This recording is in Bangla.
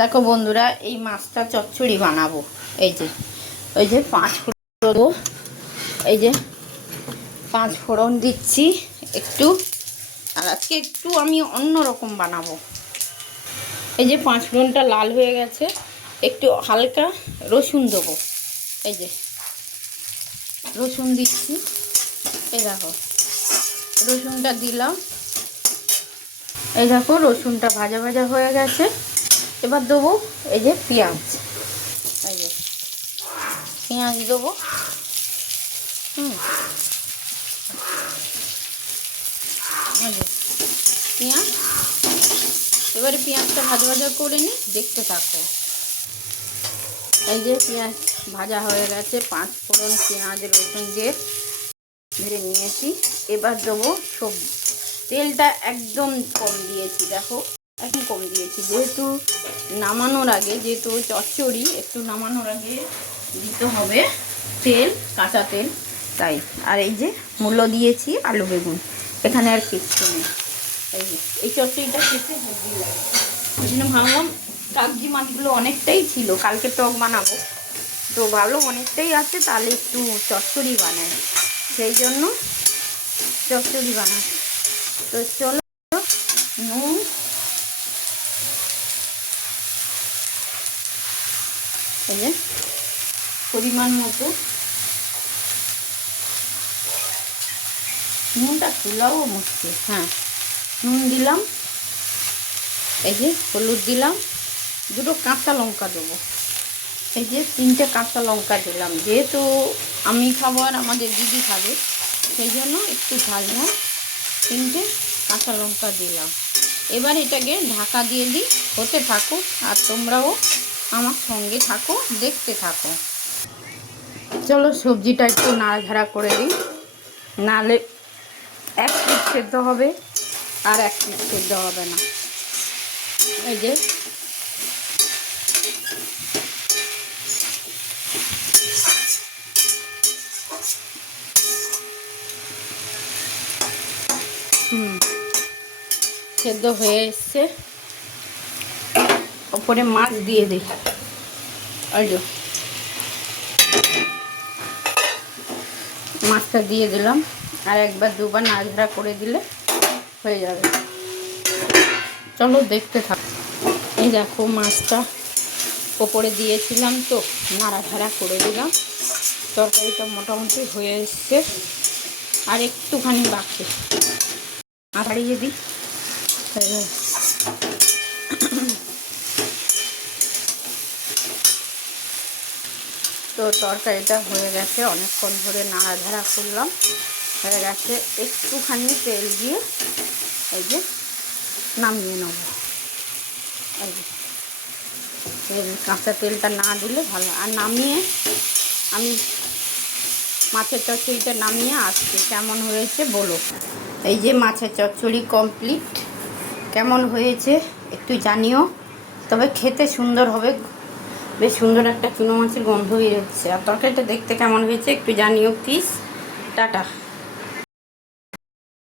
দেখো বন্ধুরা, এই মাছটা চচ্চড়ি বানাবো। এই যে 5 ফোড়ন, এই যে 5 ফোড়ন দিচ্ছি একটু। আর আজকে একটু আমি অন্য রকম বানাবো। এই যে 5 ফোড়নটা লাল হয়ে গেছে, একটু হালকা রসুন দেবো। এই যে রসুন দিচ্ছি, এই দেখো রসুনটা দিলাম। এই দেখো রসুনটা ভাজা ভাজা হয়ে গেছে। এবার দেবো এই যে পেঁয়াজ, এই যে পেঁয়াজ দেবো। এই যে পেঁয়াজ, এবারে পেঁয়াজটা ভাজা ভাজা করে নিই, দেখতে থাকো। এই যে পেঁয়াজ ভাজা হয়ে গেছে, 5 ফোড়ন পেঁয়াজ রসুন দিয়ে ভেজে নিয়েছি। এবার দেবো সবজি। তেলটা একদম কম দিয়েছি, দেখো একদম কম দিয়েছি, যেহেতু নামানোর আগে, যেহেতু চচ্চড়ি একটু নামানোর আগে দিতে হবে তেল, কাঁচা তেল, তাই। আর এই যে মূলো দিয়েছি, আলু বেগুন, এখানে আর কিচ্ছু নেই। এই যে এই চচ্চড়িটা খেতে হেভি লাগে, ওই জন্য ভাবলাম কাগজি মাছগুলো অনেকটাই ছিল, কালকে টক বানাবো তো ভাবলাম অনেকটাই আছে, তাহলে একটু চচ্চড়ি বানাই, সেই জন্য চচ্চড়ি বানাই। তো চলো, নুন, এই যে পরিমাণ মতো নুনটা তুলাও মুশকিল। হ্যাঁ, নুন দিলাম। এই যে হলুদ দিলাম, 2টো কাঁচা লঙ্কা দেবো। এই যে 3টে কাঁচা লঙ্কা দিলাম, যেহেতু আমি খাবো আর আমাদের দিদি খাবে, সেই জন্য একটু ঝাল ঝাল 3টে কাঁচা লঙ্কা দিলাম। এবার এটাকে ঢাকা দিয়ে দিই, হতে থাকুক, আর তোমরাও আমার সঙ্গে থাকো, দেখতে থাকো। চলো সবজিটা একটু নাড়াঝাড়া করে দিই, নাহলে 1 পিঠ সেদ্ধ হবে আর 1 পিঠ সেদ্ধ হবে না। এই যে সেদ্ধ হয়ে এসছে। ওপরে মাছ দিয়ে দিই, এই যে মাছটা দিয়ে দিলাম, আর 1বার 2বার নাড়াঝাড়া করে দিলে হয়ে যাবে। চলো দেখতে থাক। এই দেখো মাছটা ওপরে দিয়েছিলাম, তো নাড়াঝাড়া করে দিলাম। তরকারিটা মোটামুটি হয়ে এসছে, আর একটুখানি বাকি, আর বাড়িয়ে দিই। তো তরকারিটা হয়ে গেছে, অনেকক্ষণ ধরে নাড়াঝাড়া করলাম, হয়ে গেছে। একটুখানি তেল দিয়ে এই যে নামিয়ে নেব। এই যে কাঁচা তেলটা না দিলে ভালো। আর নামিয়ে আমি মাছের চচ্চড়িটা নামিয়ে আসছি, কেমন হয়েছে বলো। এই যে মাছের চচ্চড়ি কমপ্লিট, কেমন হয়েছে একটু জানিও, তবে খেতে সুন্দর হবে, বেশ সুন্দর একটা চুনো মাছের গন্ধ বেরোচ্ছে। আর তরকারিটা দেখতে কেমন হয়েছে একটু জানিও প্লিজ। টাটা।